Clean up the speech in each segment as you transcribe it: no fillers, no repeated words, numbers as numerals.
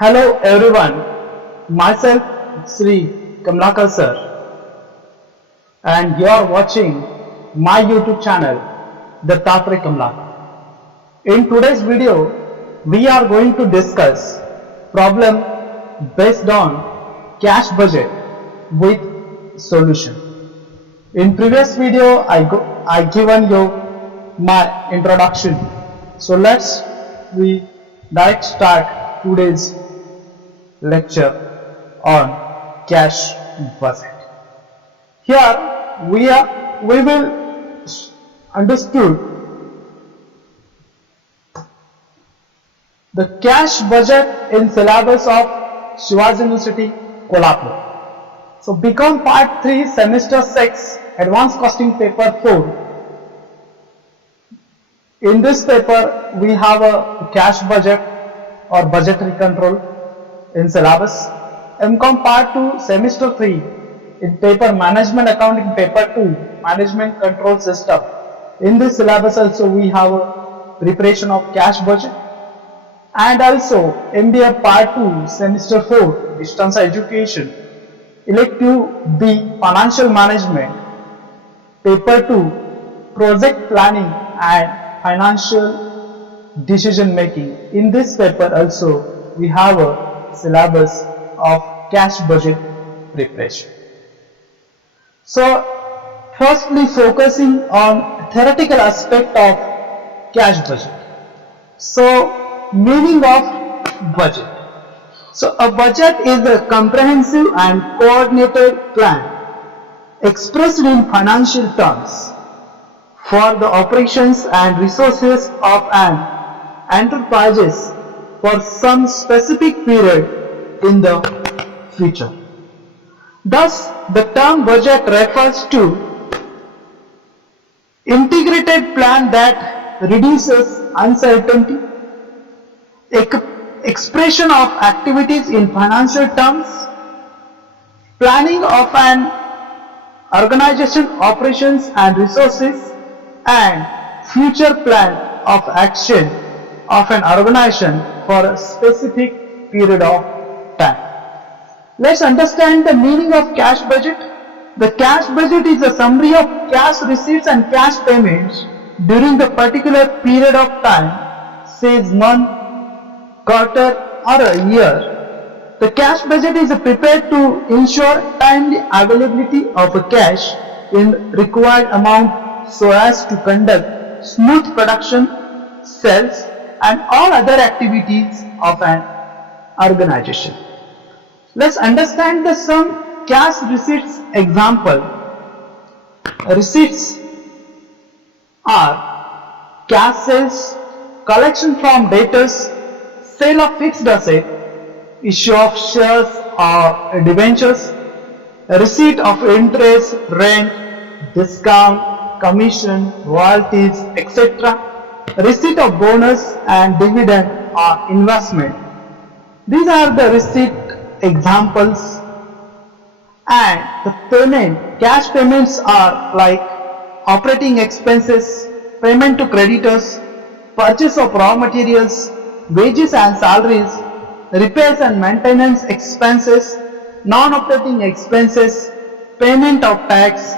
Hello everyone, myself Sri Kamlakar sir and you are watching my YouTube channel Dattatreya Kamlakar. In today's video, we are going to discuss problem based on cash budget with solution. In previous video, I given you my introduction. So let's we direct start today's lecture on cash budget. Here we will understood the cash budget in syllabus of Shivaji University, Kolhapur. So become part 3 semester 6 advanced costing paper 4. In this paper we have a cash budget or budgetary control in syllabus. MCOM part 2 semester 3 in paper management accounting paper 2 management control system. In this syllabus also we have a preparation of cash budget, and also MBA part 2 semester 4 distance education elective B financial management paper 2 project planning and financial decision making. In this paper also we have a syllabus of cash budget preparation. So firstly focusing on theoretical aspect of cash budget. So meaning of budget. So a budget is a comprehensive and coordinated plan expressed in financial terms for the operations and resources of an enterprise for some specific period in the future. Thus, the term budget refers to integrated plan that reduces uncertainty, expression of activities in financial terms, planning of an organization operations and resources, and future plan of action of an organization for a specific period of time. Let's understand the meaning of cash budget. The cash budget is a summary of cash receipts and cash payments during the particular period of time, say month, quarter or a year. The cash budget is prepared to ensure timely availability of cash in required amount so as to conduct smooth production, sales and all other activities of an organization. Let's understand the some cash receipts example. Receipts are cash sales, collection from debtors, sale of fixed asset, issue of shares or debentures, receipt of interest, rent, discount, commission, royalties, etc., receipt of bonus and dividend or investment. These are the receipt examples. And the payment, cash payments are like operating expenses, payment to creditors, purchase of raw materials, wages and salaries, repairs and maintenance expenses, non-operating expenses, payment of tax,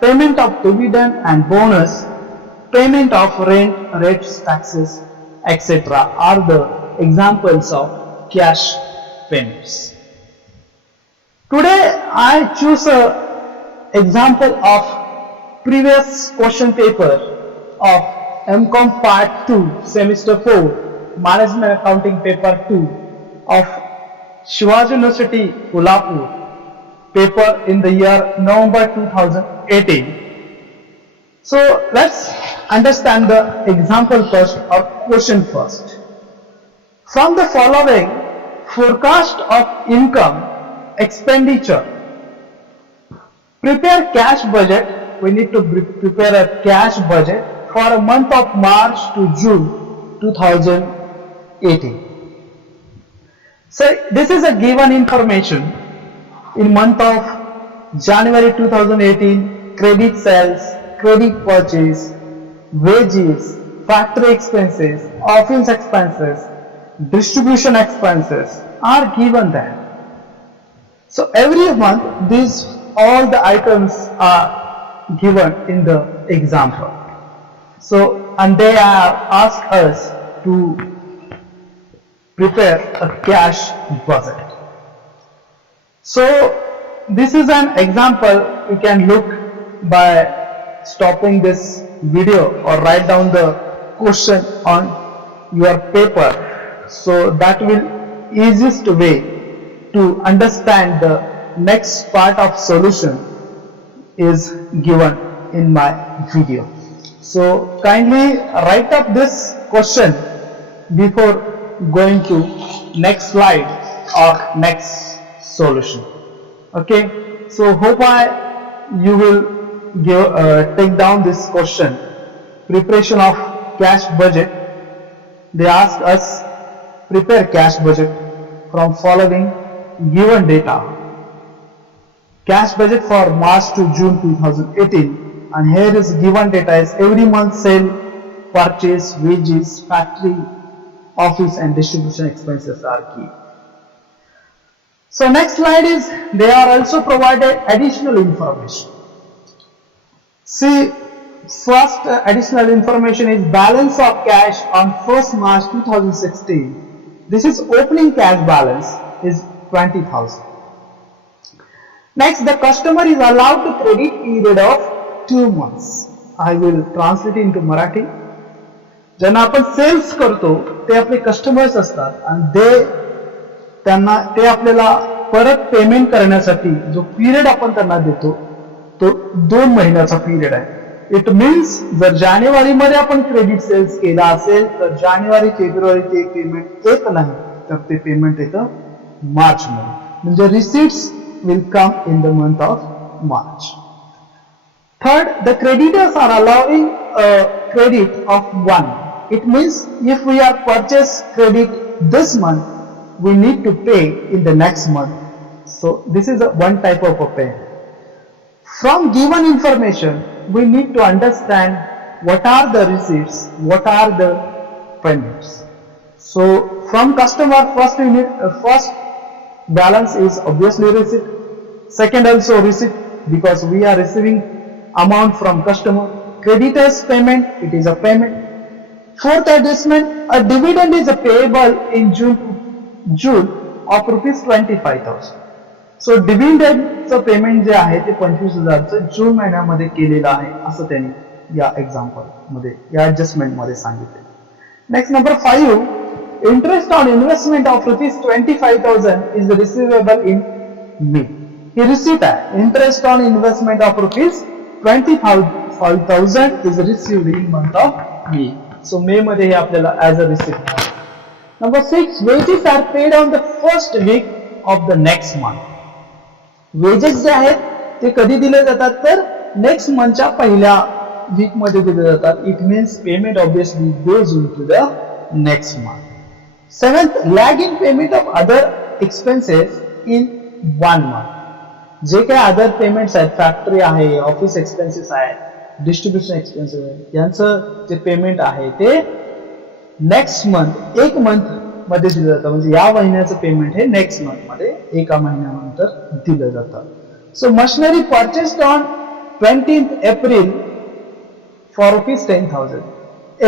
payment of dividend and bonus, payment of rent, rates, taxes, etc. are the examples of cash payments. Today I choose a example of previous question paper of MCOM part 2 semester 4 management accounting paper 2 of Shivaji University, Kolhapur, paper in the year November 2018. So let's understand the example first or question first. From the following forecast of income, expenditure, prepare cash budget. We need to prepare a cash budget for a month of March to June 2018. So this is a given information. In month of January 2018, credit sales, credit purchase, wages, factory expenses, office expenses, distribution expenses are given there. So every month these all the items are given in the example. So and they have asked us to prepare a cash budget. So this is an example. You can look by stopping this video or write down the question on your paper. So that will easiest way to understand the next part of solution is given in my video. So kindly write up this question before going to next slide or next solution. Okay, so hope you will take down this question. Preparation of cash budget. They ask us prepare cash budget from following given data. Cash budget for March to June 2018, and here is given data is every month sale, purchase, wages, factory, office and distribution expenses are key. So next slide is they are also provided additional information. See, first additional information is balance of cash on 1st March 2016. This is opening cash balance is 20,000. Next, the customer is allowed to credit period of 2 months. I will translate into Marathi. ज्यांना आपण sales करतो ते आपले customers असतात आणि ते आपल्याला परत पेमेंट करण्यासाठी जो पिरियड आपण त्यांना देतो तो 2 महिन्याचा पिरियड आहे. इट मीन्स जर जानेवारी मध्ये आपण क्रेडिट सेल्स केला असेल तर जानेवारी फेब्रुवारी ते पेमेंट येत नाही तर ते पेमेंट येतं मार्च मध्ये. म्हणजे receipts will come in the month of March. Third, the creditors are allowing a credit of 1. It means if we are purchase credit this month, we need to pay in the next month. So this is one type of a payment. From given information, we need to understand what are the receipts, what are the payments. So from customer, first balance is obviously receipt. Second also receipt because we are receiving amount from customer. Creditors payment, it is a payment. Fourth adjustment, a dividend is payable in June of rupees 25,000. So dividend payment जे आहे ते 25,000 जून महिन्यामध्ये केलेलं आहे असं त्यांनी या example मध्ये या ऍडजस्टमेंट मध्ये सांगितले. Next number 5, interest on investment of rupees 25,000 is receivable in May. He received interest on investment of rupees 25,000 is received in month of May. So May मध्ये हे आपल्याला as a receipt. Number 6, wages are paid on the first week of the next month. Wages जे आहेत ते कधी दिले जातात तर next मंथच्या पहिल्या week मध्ये दिले जातात. It means payment obviously goes into the next month. Seventh, lag in payment of other expenses in 1 month. जे काही अदर पेमेंट्स आहेत, फॅक्टरी आहे, ऑफिस एक्सपेन्सेस आहेत, डिस्ट्रीब्युशन एक्सपेन्सेस आहेत, यांचं जे पेमेंट आहे ते नेक्स्ट मंथ 1 मंथ मध्ये दिलं जातं. म्हणजे या महिन्याचं पेमेंट हे नेक्स्ट मंथ मध्ये 1 महिन्यानंतर दिलं जातं. So machinery purchased on 20th April for rupees 10,000.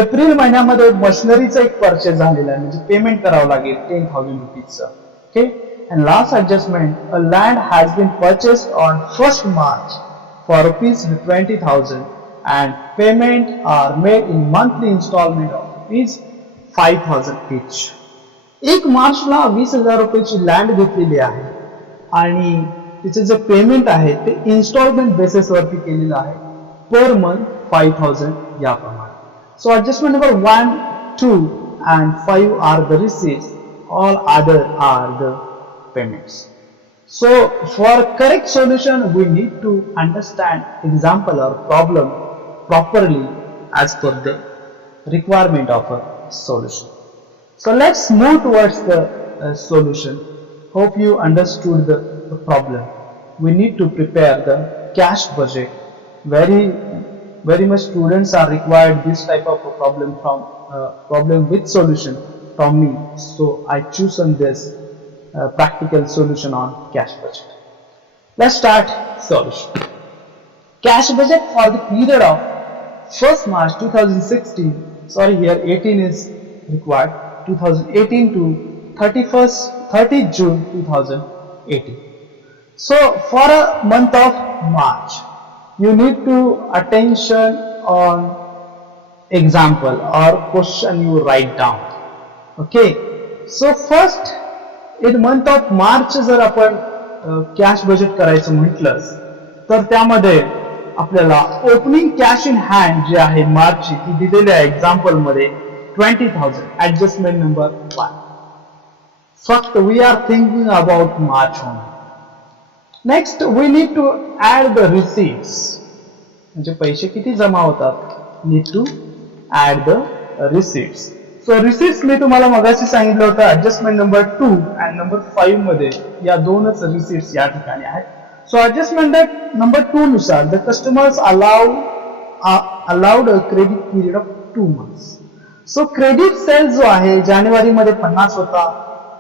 April महिन्यामध्ये मशिनरीचं एक परचेस झालेलं आहे म्हणजे पेमेंट करावं लागेल 10,000 रुपीजचं. Okay. And last adjustment, a land has been purchased on 1st March for rupees 20,000 and payment are made in monthly installment of rupees 5,000 each. 1 मार्चला 20,000 रुपयाची लँड घेतलेली आहे आणि तिचे जे पेमेंट आहे ते इन्स्टॉलमेंट बेसिस वरती केलेलं आहे पर मंथ 5,000 याप्रमाणे. So adjustment number 1, 2 and 5 are the receipts, all other are the payments. So for correct solution we need to understand example or problem properly as per the requirement of a solution. So let's move towards the solution. Hope you understood the problem. We need to prepare the cash budget. Very much students are required this type of a problem with solution from me. So I chosen this practical solution on cash budget. Let's start solution. Cash budget for the period of 1st March 2016, sorry here 18 is required, 2018 to 30th June 2018. So for a month of March, you need to attention on example or question you write down. Okay. So first in month of March जर आपण cash budget करायचं म्हटलं तर त्यामध्ये आपल्याला opening cash in hand जे आहे मार्चची ती दिलेली आहे एक्झाम्पल मध्ये 20,000 ऍडजस्टमेंट नंबर 1. फक्त we are thinking about March only. Next we need to add the receipts, म्हणजे पैसे किती जमा होतात, need to add the receipts. So receipts मी तुम्हाला मगाशी सांगितलं होतं ऍडजस्टमेंट नंबर 2 आणि नंबर 5 मध्ये या दोनच रिसीट्स या ठिकाणी आहेत. सो ऍडजस्टमेंट नंबर 2 नुसार the customers allowed a credit period of 2 months. So credit sales जो आहे जानेवारी मध्ये 50 होता,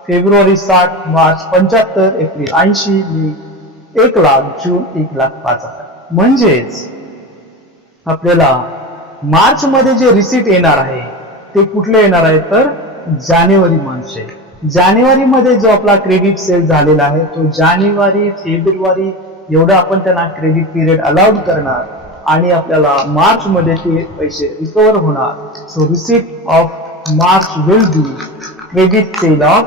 फेब्रुवारी 60, मार्च 75, एप्रिल 80, मे 1 लाख, जून 1,05,000. म्हणजेच आपल्याला मार्च मध्ये जे रिसीट येणार आहे ते कुठले येणार आहे तर जानेवारी मंथचे. जानेवारी मध्ये जो आपला क्रेडिट सेल झालेला आहे तो जानेवारी फेब्रुवारी एवढा आपण त्यांना क्रेडिट पिरियड अलाउड करणार आणि आपल्याला मार्च मध्ये ते पैसे रिकवर होणार. So receipt of March will be credit sale of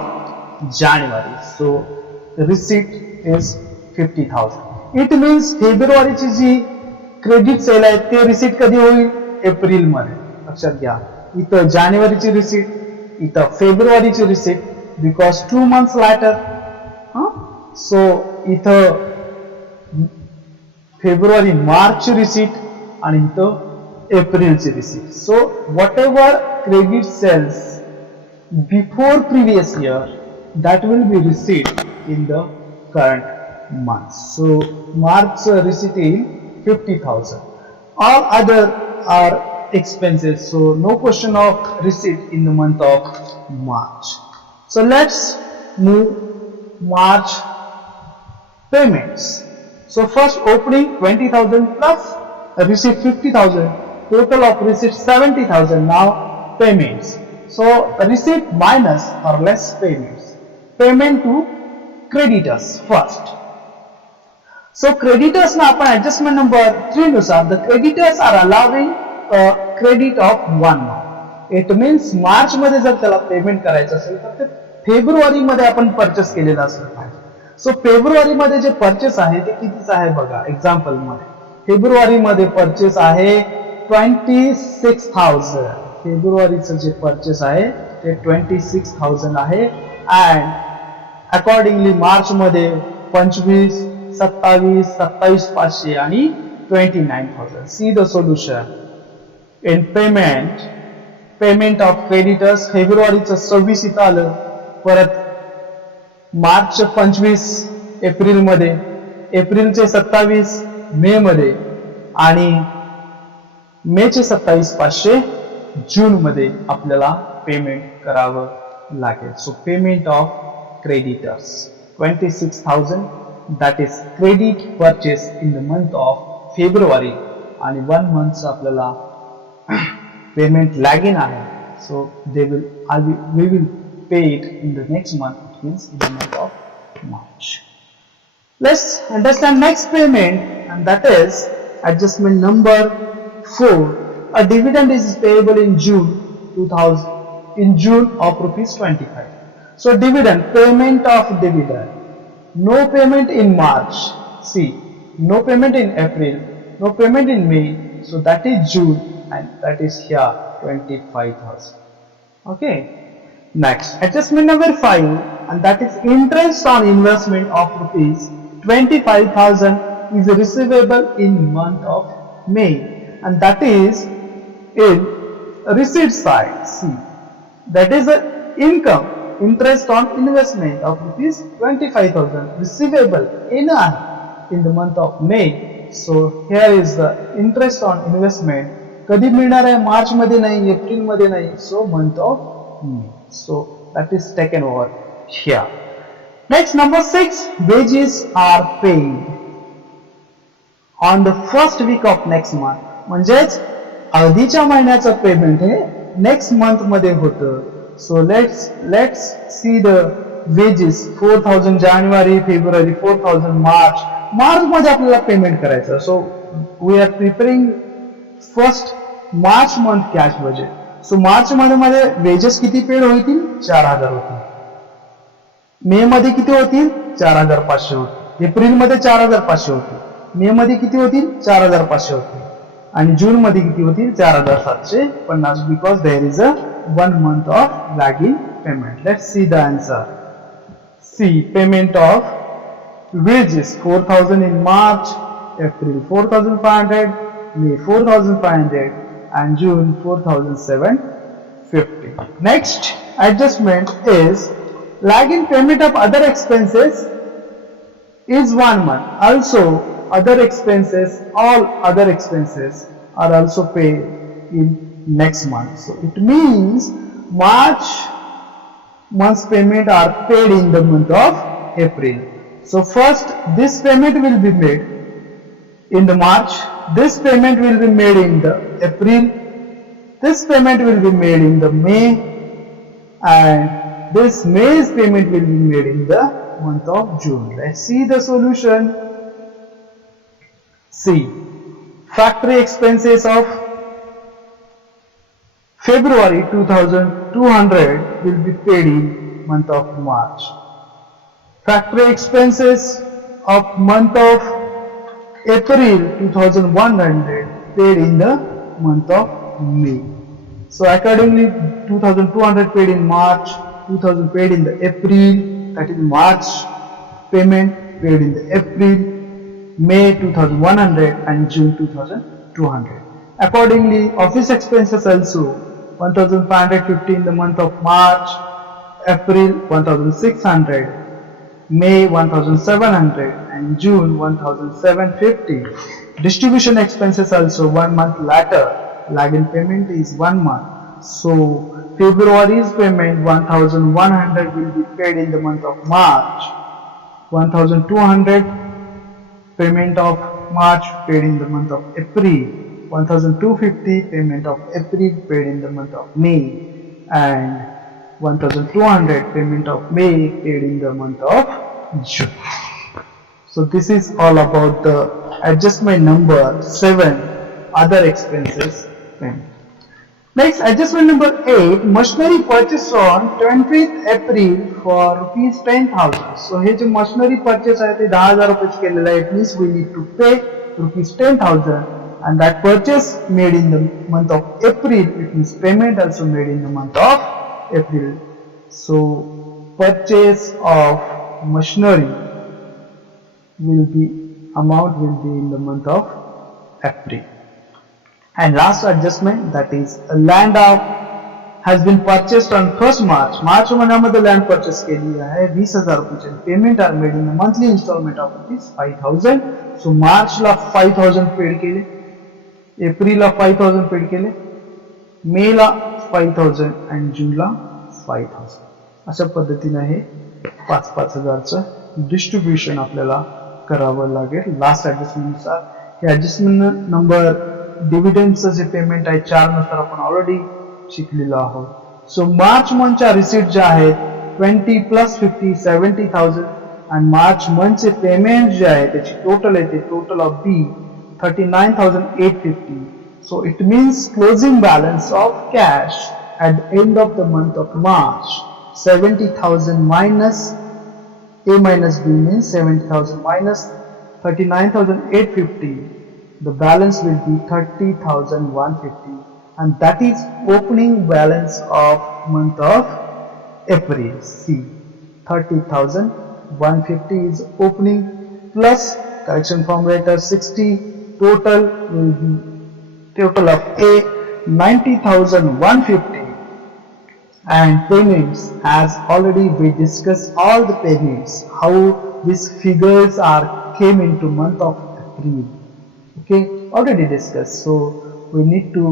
जानेवारी. So receipt is 50,000. It means फेब्रुवारीची जी क्रेडिट सेल आहे ते रिसीट कधी होईल, एप्रिल मध्ये. लक्षात घ्या, इथं जानेवारीची रिसीट, इथं फेब्रुवारीची receipt, because 2 months later. So इथं फेब्रुवारी मार्चची रिसीट आणि इथं एप्रिलची receipt. So whatever credit sales before previous year that will be receipt in the current month. So March receipt येईल 50,000. All other are expenses, so no question of receipt in the month of March. So let's move March payments. So first opening 20,000 plus receipt 50,000, total of receipt 70,000. Now payments. So receipt minus or less payments. Payment to creditors first. So creditors ना आपण adjustment number 3 नुसार the creditors are allowing a credit of 1 month. It means मार्च मध्ये जर त्याला payment करायचं असेल तर ते फेब्रुवारी मध्ये आपण परचेस केलेलं असलं पाहिजे. सो फेब्रुवारी मध्ये जे परचेस आहे ते कितीच आहे बघा. एक्झाम्पल मध्ये फेब्रुवारी मध्ये परचेस आहे 26,000. फेब्रुवारीचं जे परचेस आहे ते 26,000 आहे. अँड अकॉर्डिंगली मार्च मध्ये 25, 27, 27,500 आणि 29,000. See the solution. In payment of creditors फेब्रुवारीचं 26 इथं आलं, परत मार्च 25 एप्रिल मध्ये, एप्रिलचे 27 मे मध्ये आणि मेचे 27,500 जून मध्ये आपल्याला पेमेंट करावं लागेल. सो payment of creditors 26,000 that is credit purchase in the month of February आणि 1 month आपल्याला पेमेंट लॅगिन आहे. सो we will pay it in the next month, it means in the month of March. Let's understand next payment, and that is adjustment number 4. A dividend is payable in June 2000 in June of ₹25. So dividend, payment of dividend. No payment in March. See, no payment in April, no payment in May. So that is June, and that is here 25,000. Okay. Next, adjustment number 5, and that is interest on investment of ₹25,000 is receivable in month of May, and that is in receipt side. See, that is a income. Interest on investment of ₹25,000 receivable in the month of May. So here is the interest on investment. कधी मिळणार आहे, मार्च मध्ये नाही, April मध्ये नाही, so month of May. So that is taken over here. Next, number 6, wages are paid on the first week of next month. म्हणजेच हळदीच्या महिन्याचं पेमेंट हे नेक्स्ट मंथ मध्ये होतं. So let's see the wages 4000 जानेवारी, फेब्रुवारी, 4000 मार्च मध्ये आपल्याला पेमेंट करायचं. So we are preparing first March month cash budget. सो मार्च मध्ये वेजेस किती पेड होतील? 4000 होतील. मे मध्ये किती होतील? 4500 होतील. एप्रिल मध्ये 4500 होतील. मे मध्ये किती होतील? 4500 होतील. आणि जून मध्ये किती होतील? 4750, because there is a 1 month of lagging payment. Let's see the answer. C, payment of wages 4000 in March, April 4500, May 4500, and June 4750. Next adjustment is lagging payment of other expenses is 1 month. Also other expenses, all other expenses are also paid in next month. So it means March month's payment are paid in the month of April. So first this payment will be made in the March, this payment will be made in the April, this payment will be made in the May, and this May's payment will be made in the month of June. Let's see the solution. C, factory expenses of February 2200 will be paid in month of March. Factory expenses of month of April 2100 paid in the month of May. So accordingly 2200 paid in March, 2000 paid in the April, that is March payment paid in the April, May 2100 and June 2200. Accordingly, office expenses also 1550 in the month of March, April 1600, May 1700 and June 1750. Distribution expenses also 1 month later. Lagging payment is 1 month. So February's payment 1100 will be paid in the month of March, 1200 payment of March paid in the month of April, 1250 payment of April paid in the month of May, and 1200 payment of May paid in the month of June. So this is all about the adjustment number 7, other expenses payment. Next, adjustment number 8, machinery purchase on 20th April for rupees 10,000. So हे जे machinery purchase आहे ते 10,000 रुपये केलेलं आहे. It means we need to pay rupees 10,000, and that purchase made in the month of April. It means payment also made in the month of April. So purchase of machinery amount will be in the month of April. And last adjustment, that is land has been purchased on 1st March. March महिन्यामध्ये land purchase केली आहे 20,000 रुपये. Payment are made in the monthly installment of rupees 5,000. So March La 5,000 paid केले, April ला 5,000 paid केले, May La 5,000 and June ला 5,000. अशा पद्धतीने हे 5,000चं distribution आपल्याला करावं लागेल लास्ट ऍडजस्टमेंट नुसार. हे ऍडजस्टमेंट नंबर डिव्हिडंडचं जे पेमेंट आहे 4 नुसार आपण ऑलरेडी शिकलेलो आहोत. सो मार्च मंथच्या रिसीट ज्या आहेत 20 + 50 70,000, आणि मार्च मंथचे पेमेंट जे आहे त्याची टोटल आहे ते total of B 39,850. So it means closing balance of cash at the end of the month of March 70,000 minus A minus B means 70,000 minus 39,850. The balance will be 30,150, and that is opening balance of month of April. See, 30,150 is opening plus correction from later 60. Total will be total of A 90,150. And payments, as already we discussed all the payments, how these figures are came into month of April. Okay, already discussed. So we need to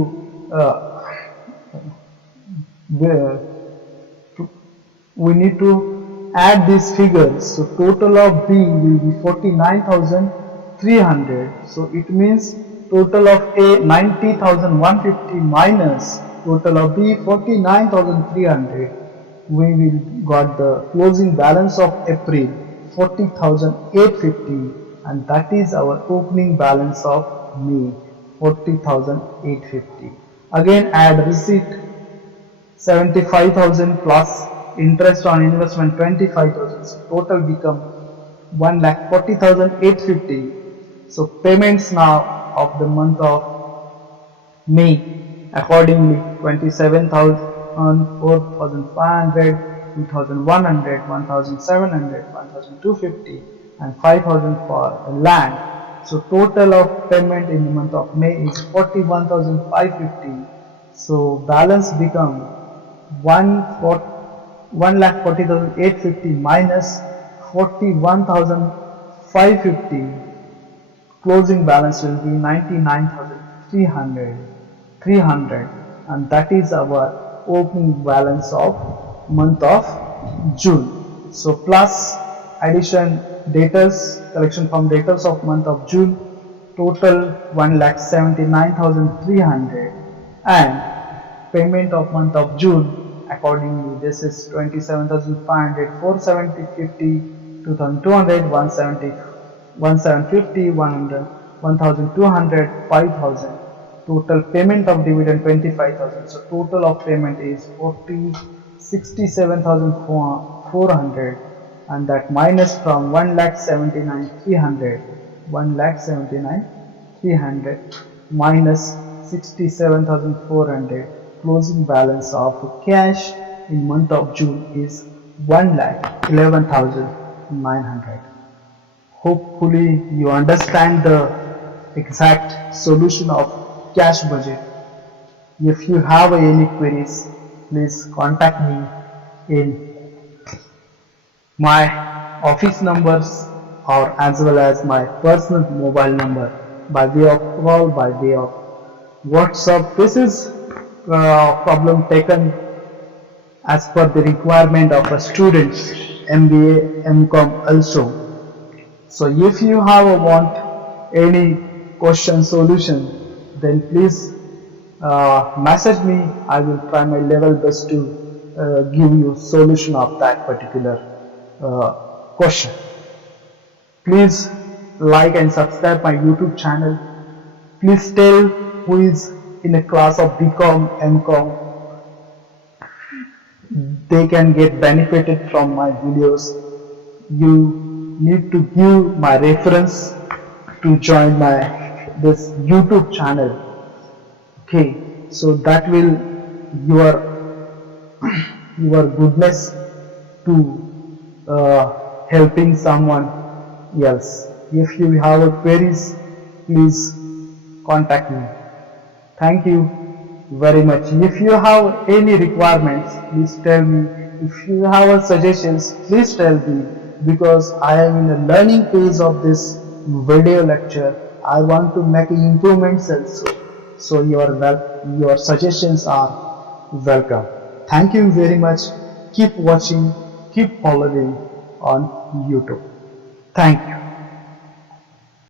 we need to add these figures. So total of B will be 49,300. So it means total of A 90,150 minus total of B 49,300. We will got the closing balance of April 40,850, and that is our opening balance of May 40,850. Again add receipt 75,000 plus interest on investment 25,000. So total become 1,40,850. So payments now of the month of May accordingly 27,000, 4,500, 2,100, 1,700, 1,250 and 5,000 for land. So total of payment in the month of May is 41,550. So balance become 1,40,850 minus 41,550. Closing balance will be 99,300, and that is our opening balance of month of June. So plus addition debtors, collection from debtors of month of June, total 1,79,300, and payment of month of June accordingly this is 27,500, 470, 50, 2,200, 170, 1,750, 100, 1,200, 5,000. Total payment of dividend 25,000. So total of payment is 67,400, and that minus from 1,79,300, 1,79,300 minus 67,400. Closing balance of cash in month of June is 1,11,900. Hopefully you understand the exact solution of cash budget. If you have any queries, please contact me in my office numbers or as well as my personal mobile number by way of call, by way of WhatsApp. This is problem taken as per the requirement of a student, MBA, MCOM also. So if you have want any question solution, then please message me. I will try my level best to give you solution of that particular question. Please like and subscribe my YouTube channel. Please tell who is in a class of BCom, MCom. They can get benefited from my videos. You need to give my reference to join my this YouTube channel. Okay, so that will your goodness to helping someone else. If you have queries, please contact me. Thank you very much. If you have any requirements, please tell me. If you have suggestions, please tell me, because I am in the learning phase of this video lecture. I want to make improvements also. So your suggestions are welcome. Thank you very much. Keep watching, keep following on YouTube. Thank you.